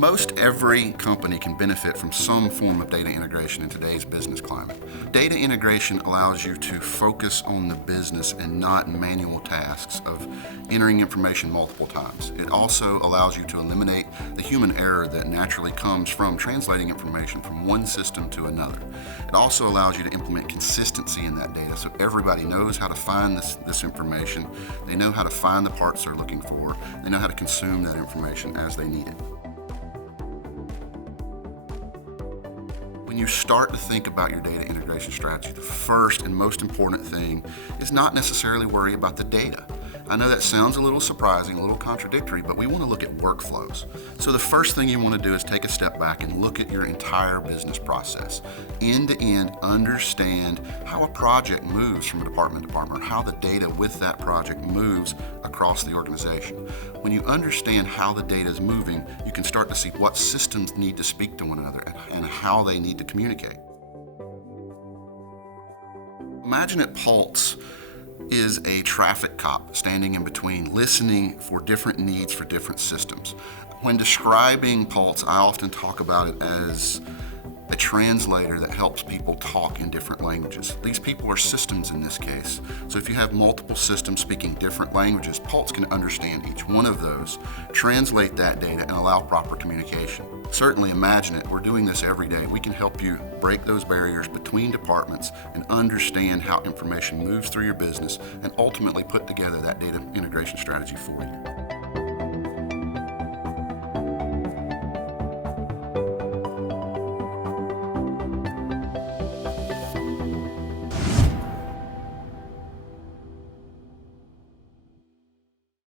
Most every company can benefit from some form of data integration in today's business climate. Data integration allows you to focus on the business and not manual tasks of entering information multiple times. It also allows you to eliminate the human error that naturally comes from translating information from one system to another. It also allows you to implement consistency in that data so everybody knows how to find this information. They know how to find the parts they're looking for. They know how to consume that information as they need it. When you start to think about your data integration strategy, the first and most important thing is not necessarily worry about the data. I know that sounds a little surprising, a little contradictory, but we want to look at workflows. So the first thing you want to do is take a step back and look at your entire business process. End to end, understand how a project moves from department to department, or how the data with that project moves across the organization. When you understand how the data is moving, you can start to see what systems need to speak to one another and how they need to communicate. IMAGINiT Pulse is a traffic cop standing in between, listening for different needs for different systems. When describing Pulse, I often talk about it as a translator that helps people talk in different languages. These people are systems in this case. So if you have multiple systems speaking different languages, Pulse can understand each one of those, translate that data, and allow proper communication. Certainly IMAGINiT, we're doing this every day. We can help you break those barriers between departments and understand how information moves through your business and ultimately put together that data integration strategy for you.